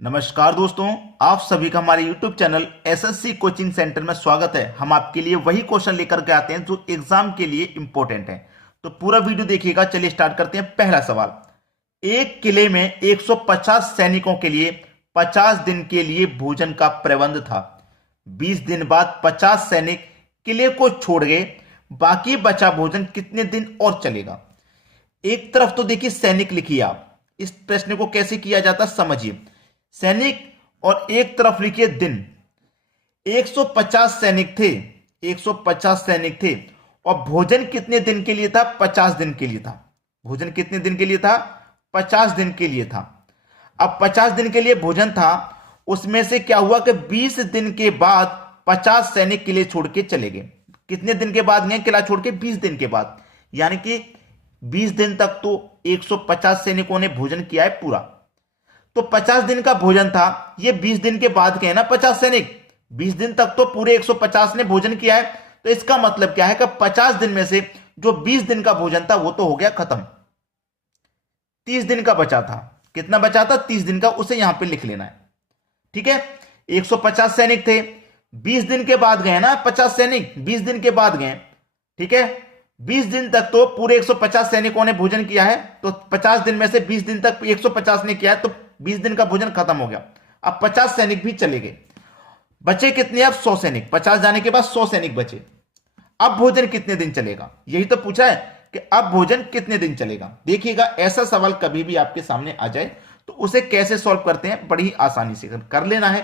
नमस्कार दोस्तों, आप सभी का हमारे YouTube channel SSC coaching centre में स्वागत है। हम आपके लिए वही क्वेश्चन लेकर के आते हैं जो एग्जाम के लिए इंपॉर्टेंट है। तो पूरा वीडियो देखिएगा। चलिए स्टार्ट करते हैं। पहला सवाल, एक किले में 150 सैनिकों के लिए 50 दिन के लिए भोजन का प्रबंध था। 20 दिन बाद 50 सैनिक किले को छोड़ गए। बाकी बचा भोजन कितने दिन और चलेगा? एक तरफ तो देखिए सैनिक लिखिए। आप इस प्रश्न को कैसे किया जाता समझिए। सैनिक और एक तरफ लिखिए दिन। 150 सैनिक थे, 150 सैनिक थे और भोजन कितने दिन के लिए था? 50 दिन के लिए था। भोजन कितने दिन के लिए था? 50 दिन के लिए था। अब 50 दिन के लिए भोजन था, उसमें से क्या हुआ कि 20 दिन के बाद 50 सैनिक किले छोड़ के चले गए। कितने दिन के बाद गए किला छोड़ के? 20 दिन के बाद। यानी कि 20 दिन तक तो 150 सैनिकों ने भोजन किया है पूरा। तो 50 दिन का भोजन था, ये 20 दिन के बाद के हैं ना 50 सैनिक। 20 दिन तक तो पूरे 150 ने भोजन किया है। तो इसका मतलब क्या है कि 50 दिन में से जो 20 दिन का भोजन था वो तो हो गया खत्म। 30 दिन का बचा था। कितना बचा था? 30 दिन का। उसे यहां पे लिख लेना है। ठीक है, 150 सैनिक थे, 20 दिन के बाद गए ना 50 सैनिक, 20 दिन के बाद गए। ठीक है, 20 दिन तक तो पूरे 150 सैनिकों ने भोजन किया है। तो 50 दिन में से 20 दिन तक 150 ने किया है, तो 20 दिन का भोजन खत्म हो गया। अब 50 सैनिक भी चले गए। बचे कितने? अब 100 सैनिक। 50 जाने के बाद 100 सैनिक बचे। अब भोजन कितने दिन चलेगा? यही तो पूछा है कि अब भोजन कितने दिन चलेगा। देखिएगा, ऐसा सवाल कभी भी आपके सामने आ जाए तो उसे कैसे सॉल्व करते हैं, बड़ी आसानी से कर लेना है।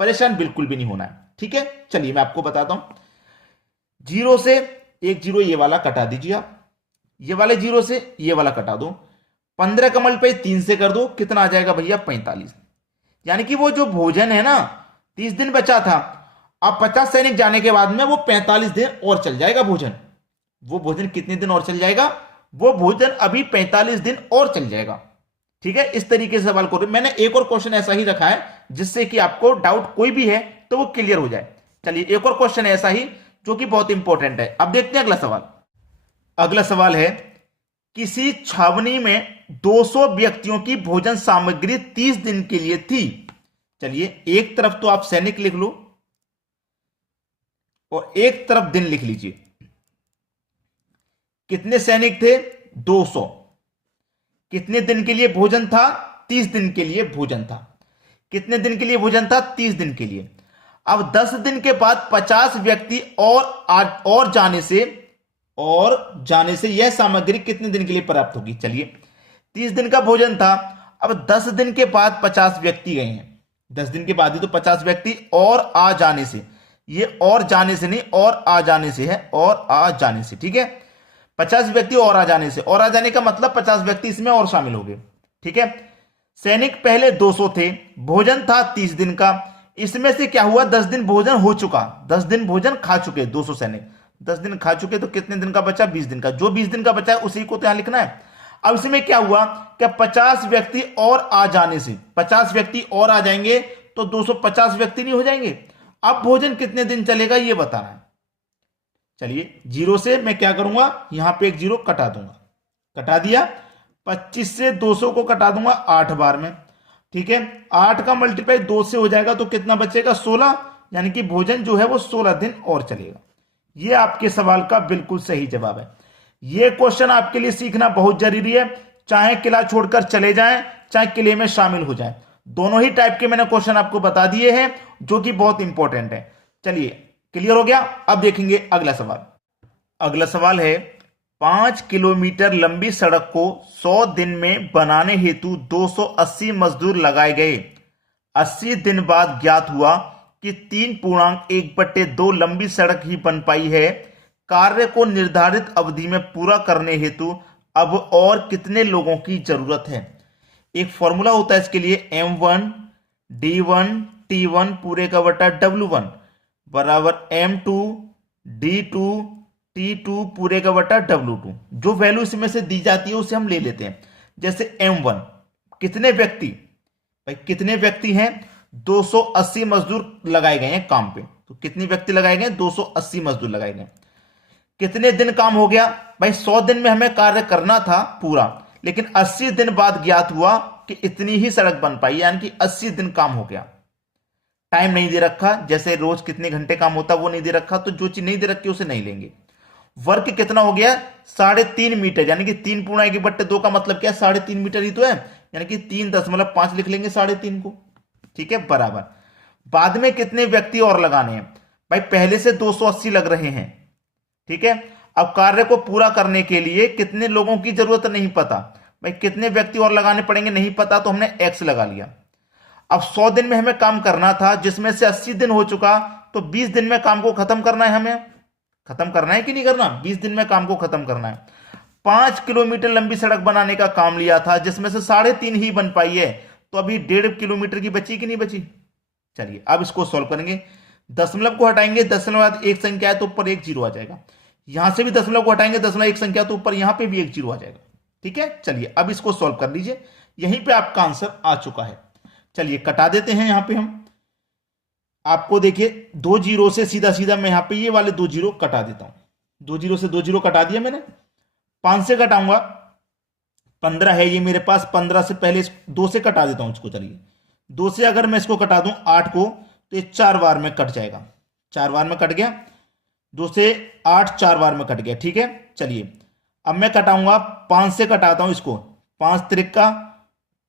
परेशान बिल्कुल भी नहीं होना है। ठीक है, चलिए मैं आपको बताता हूं। जीरो से एक जीरो ये वाला कटा दीजिए आप। ये वाले जीरो से ये वाला कटा दो। 15 का मल्टीप्लाई 3 से कर दो। कितना आ जाएगा भैया? 45। यानी कि वो जो भोजन है ना, 30 दिन बचा था, अब 50 सैनिक जाने के बाद में वो 45 दिन और चल जाएगा भोजन। वो भोजन कितने दिन और चल जाएगा? वो भोजन अभी 45 दिन और चल जाएगा। ठीक है, इस तरीके से सवाल करो। मैंने एक और क्वेश्चन ऐसा ही रखा है जिससे कि आपको डाउट कोई भी है तो वो क्लियर हो जाए। चलिए एक और क्वेश्चन ऐसा ही जो कि बहुत इंपॉर्टेंट है। अब देखते हैं अगला सवाल। अगला सवाल है, किसी छावनी में 200 व्यक्तियों की भोजन सामग्री 30 दिन के लिए थी। चलिए एक तरफ तो आप सैनिक लिख लो और एक तरफ दिन लिख लीजिए। कितने सैनिक थे? 200। कितने दिन के लिए भोजन था? 30 दिन के लिए भोजन था। कितने दिन के लिए भोजन था? 30 दिन के लिए। अब 10 दिन के बाद 50 व्यक्ति और जाने से यह सामग्री कितने दिन के लिए प्राप्त होगी? चलिए 30 दिन का भोजन था, अब 10 दिन के बाद 50 व्यक्ति गए हैं। 10 दिन के बाद ही तो 50 व्यक्ति और आ जाने से, ये और जाने से नहीं, और आ जाने से है, और आ जाने से। ठीक है, 50 व्यक्ति और आ जाने से, और आ जाने का मतलब 50 व्यक्ति इसमें और शामिल हो गए। ठीक है, सैनिक पहले 200 थे, भोजन था 30 दिन का। इसमें से क्या हुआ? 10 दिन भोजन हो चुका, 10 दिन भोजन खा चुके 200 सैनिक। 10 दिन खा चुके तो कितने दिन का बचा? 20 दिन का। जो 20 दिन का बचा है उसी को तो यहां लिखना है। अब इसमें क्या हुआ? क्या 50 व्यक्ति और आ जाने से, 50 व्यक्ति और आ जाएंगे तो 250 व्यक्ति नहीं हो जाएंगे? अब भोजन कितने दिन चलेगा ये बताना है। चलिए जीरो से मैं क्या करूंगा, यहां पे एक जीरो कटा दूंगा। कटा दिया। 25 से 200 को कटा दूंगा 8 बार में। ठीक है, 8 का मल्टीप्लाई 2 से हो जाएगा तो कितना बचेगा? 16। यानी कि भोजन जो है वो 16 दिन और चलेगा। ये आपके सवाल का बिल्कुल सही जवाब है। ये क्वेश्चन आपके लिए सीखना बहुत जरूरी है। चाहे किला छोड़कर चले जाएं, चाहे किले में शामिल हो जाएं, दोनों ही टाइप के मैंने क्वेश्चन आपको बता दिए हैं जो कि बहुत इंपॉर्टेंट है। चलिए क्लियर हो गया। अब देखेंगे अगला सवाल। अगला सवाल है, 5 किलोमीटर लंबी सड़क को 100 दिन में बनाने हेतु 280 मजदूर लगाए गए। 80 दिन बाद ज्ञात हुआ कि 3.1/2 लंबी सड़क ही बन पाई है। कार्य को निर्धारित अवधि में पूरा करने हेतु अब और कितने लोगों की जरूरत है? एक फॉर्मूला होता है इसके लिए, M1 D1 T1 पूरे का बटा W1 बराबर M2 D2 T2 पूरे का बटा W2। जो वैल्यू इसमें से दी जाती है उसे हम ले लेते हैं। जैसे M1 कितने व्यक्ति, भाई कितने व्यक्ति हैं? 280 मजदूर लगाए गए हैं काम पे। तो कितने व्यक्ति लगाए गए? 280 मजदूर लगाए गए। कितने दिन काम हो गया? भाई 100 दिन में हमें कार्य करना था पूरा, लेकिन 80 दिन बाद ज्ञात हुआ कि इतनी ही सड़क बन पाई, यानी कि 80 दिन काम हो गया। टाइम नहीं दे रखा, जैसे रोज कितने घंटे काम होता वो नहीं दे रखा, तो जो चीज नहीं दे रखी उसे नहीं लेंगे। वर्क कितना हो गया? 3.5 मीटर, यानी कि 3 × 1/2 का मतलब क्या है? 3.5 मीटर ही तो है, यानी कि 3.5 लिख लेंगे 3.5 को। ठीक है, बराबर। बाद में कितने व्यक्ति और लगाने हैं? भाई पहले से 280 लग रहे हैं। ठीक है, अब कार्य को पूरा करने के लिए कितने लोगों की जरूरत नहीं पता, भाई कितने व्यक्ति और लगाने पड़ेंगे नहीं पता, तो हमने एक्स लगा लिया। अब 100 दिन में हमें काम करना था, जिसमें से 80 दिन हो चुका, तो 20 दिन में काम को खत्म करना है। हमें खत्म करना है कि नहीं करना? 20 दिन में काम को खत्म करना है। 5 किलोमीटर लंबी सड़क बनाने का काम लिया था, जिसमें से 3.5 ही बन पाई है, तो अभी 1.5 किलोमीटर की बची कि नहीं बची? चलिए अब इसको सॉल्व करेंगे। दशमलव को हटाएंगे, दशमलव बाद एक संख्या है तो ऊपर एक जीरो आ जाएगा। यहां से भी दशमलव को हटाएंगे, दशमलव एक संख्या तो ऊपर यहां पे भी एक जीरो आ जाएगा। ठीक है, चलिए अब इसको सॉल्व कर लीजिए, यहीं पे आपका आंसर आ चुका है। चलिए कटा देते हैं यहां पे हम। आपको देखिए 2 जीरो से सीधा सीधा मैं यहां पे ये वाले 2 जीरो कटा देता हूं। 2 जीरो से 2 जीरो कटा दिया मैंने। 5 से घटाऊंगा, 15 है ये मेरे पास, 15 से पहले 2 से कटा देता हूं इसको। चलिए 2 से अगर मैं इसको कटा दूं 8 को, तो ये 4 बार में कट जाएगा। 4 बार में कट गया। 2 से 8 4 बार में कट गया। ठीक है, चलिए अब मैं कटाऊंगा, 5 से कटाता हूं इसको। 5 त्रिका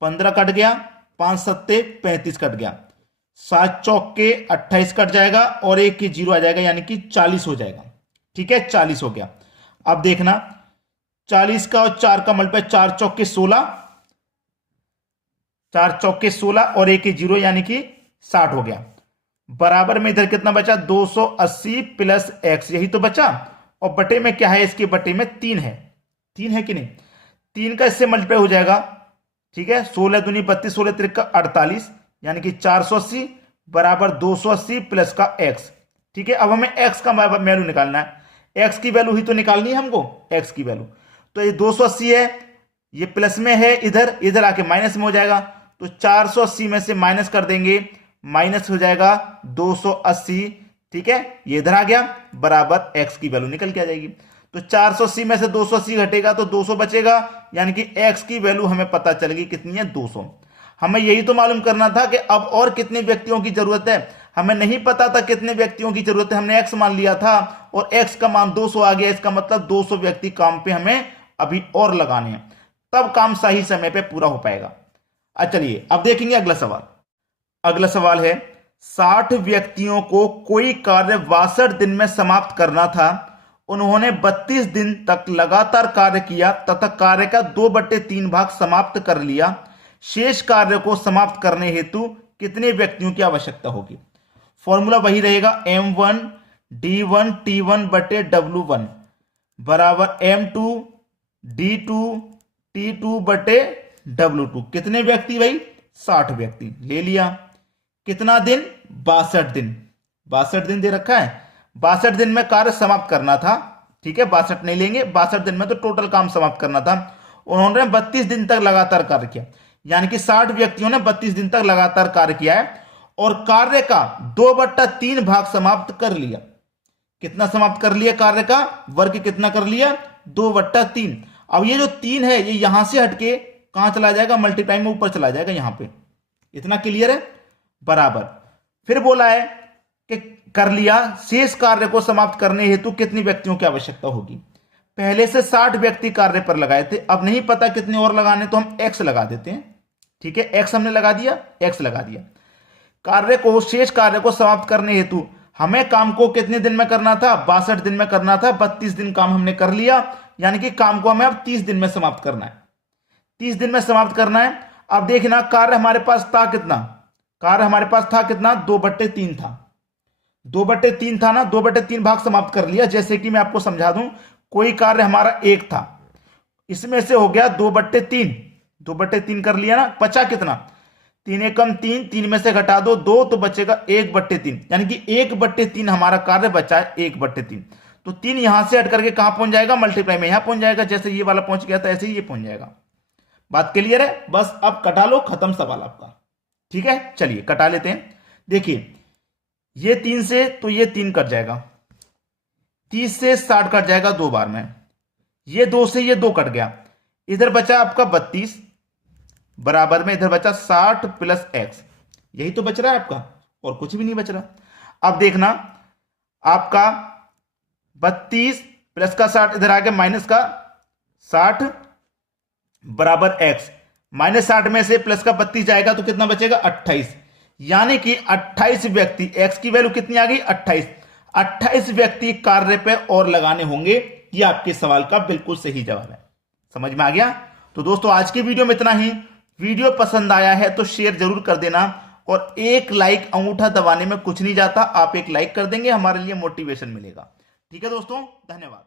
15 कट गया, 5 सत्ते 35 कट गया, 7 चौके 28 कट जाएगा और एक की जीरो आ जाएगा, यानी कि 40 हो जाएगा। ठीक है, 40 हो गया। अब देखना 40 का और 4 का मल्टीप्लाई, 4 चौके 16, 4 चौके 16 और एक की जीरो, यानी कि 60 हो गया। बराबर में इधर कितना बचा? 280 प्लस एक्स, यही तो बचा। और बटे में क्या है? इसके बटे में 3 है। 3 है कि नहीं? 3 का इससे मल्टीप्लाई हो जाएगा। ठीक है, 16 दूनी 32, 16 त्रिक का 48, यानी कि 480 बराबर 280 प्लस का एक्स। ठीक है, अब हमें एक्स का वैल्यू निकालना है। एक्स की वैल्यू ही तो निकालनी है हमको, एक्स की वैल्यू। तो ये 280 है, ये प्लस में है, इधर इधर आके माइनस में हो जाएगा, तो 480 में से माइनस कर देंगे, माइनस हो जाएगा 280। ठीक है, ये इधर आ गया, बराबर एक्स की वैल्यू निकल के आ जाएगी। तो 480 में से 280 घटेगा तो 200 बचेगा, यानी कि एक्स की वैल्यू हमें पता चलेगी कितनी है? 200। हमें यही तो मालूम करना था कि अब और कितने व्यक्तियों की जरूरत है। हमें नहीं पता था कितने व्यक्तियों की जरूरत है, हमने एक्स मान लिया था और एक्स का मान 200 आ गया। इसका मतलब 200 व्यक्ति काम पे हमें अभी और लगाने हैं, तब काम सही समय पे पूरा हो पाएगा। अच्छा चलिए अब देखेंगे अगला सवाल। अगला सवाल है, 60 व्यक्तियों को कोई कार्य 62 दिन में समाप्त करना था। उन्होंने 32 दिन तक लगातार कार्य किया तथा कार्य का 2/3 भाग समाप्त कर लिया। शेष कार्य को समाप्त करने हेतु कितने व्यक्तियों की आवश्यकता होगी? फॉर्मूला वही रहेगा, M1 D1 T1 बटे W1 बराबर M2 D2 T2 बटे W2। कितने व्यक्ति भाई? 60 व्यक्ति। ले लिया। कितना दिन? 62 दिन। 62 दिन दे रखा है, 62 दिन में कार्य समाप्त करना था। ठीक है, 62 नहीं लेंगे, 62 दिन में तो टोटल काम समाप्त करना था। उन्होंने 32 दिन तक लगातार कार्य किया, यानी कि 60 व्यक्तियों ने 32 दिन तक लगातार कार्य किया है और कार्य का 2/3 भाग समाप्त कर लिया। कितना समाप्त कर लिया कार्य का? वर्ग कितना कर लिया? 2/3। अब ये जो 3 है ये यहां से हटके कहां चला जाएगा? मल्टीप्लाई में ऊपर चला जाएगा यहां पे। इतना क्लियर है? बराबर। फिर बोला है कि कर लिया, शेष कार्य को समाप्त करने हेतु कितने व्यक्तियों की आवश्यकता होगी? पहले से 60 व्यक्ति कार्य पर लगाए थे, अब नहीं पता कितने और लगाने, तो हम एक्स लगा देते हैं। ठीक है, एक्स हमने लगा दिया, एक्स लगा दिया। कार्य को, शेष कार्य को समाप्त करने हेतु हमें काम को कितने दिन में करना था? 62 दिन में करना था। 32 दिन काम हमने कर लिया, यानी कि काम को हमें अब 30 दिन में समाप्त करना है। 30 दिन में समाप्त करना है। अब देखना कार्य हमारे पास था कितना? कार्य हमारे पास था कितना? 2/3 था। 2/3 था ना, 2/3 भाग समाप्त कर लिया। जैसे कि मैं आपको समझा दूं, कोई कार्य हमारा 1 था, इसमें से हो गया 2/3। 2/3 कर लिया ना, बचा कितना? 3 एकम 3, 3 में से घटा दो 2 तो बचेगा 1/3, यानी कि 1/3 हमारा कार्य बचा है। 1/3 तो 3 यहां से हट करके कहां पहुंच जाएगा? मल्टीप्लाई में यहां पहुंच जाएगा। जैसे ये वाला पहुंच गया था ऐसे ही ये पहुंच जाएगा। बात क्लियर है? बस अब कटा लो, खत्म सवाल आपका। ठीक है, चलिए कटा लेते हैं। देखिए ये 3 से तो ये 3 कट जाएगा, 30 से 60 कट जाएगा 2 बार में, ये 2 से ये 2 कट गया, इधर बचा आपका 32, बराबर में इधर बचा 60 प्लस एक्स, यही तो बच रहा है आपका, और कुछ भी नहीं बच रहा। अब देखना आपका 32 प्लस का 60 इधर आ गया माइनस का 60 बराबर एक्स, -60 में से प्लस का 32 जाएगा तो कितना बचेगा 28, यानी कि 28 व्यक्ति, एक्स की वैल्यू कितनी आ गई 28, 28 व्यक्ति कार्य पे और लगाने होंगे। ये आपके सवाल का बिल्कुल सही जवाब है। समझ में आ गया? तो दोस्तों आज की वीडियो में इतना ही। वीडियो पसंद आया है तो शेयर जरूर कर देना, और एक लाइक अंगूठा दबाने में कुछ नहीं जाता, आप एक लाइक कर देंगे हमारे लिए मोटिवेशन मिलेगा। ठीक है दोस्तों, धन्यवाद।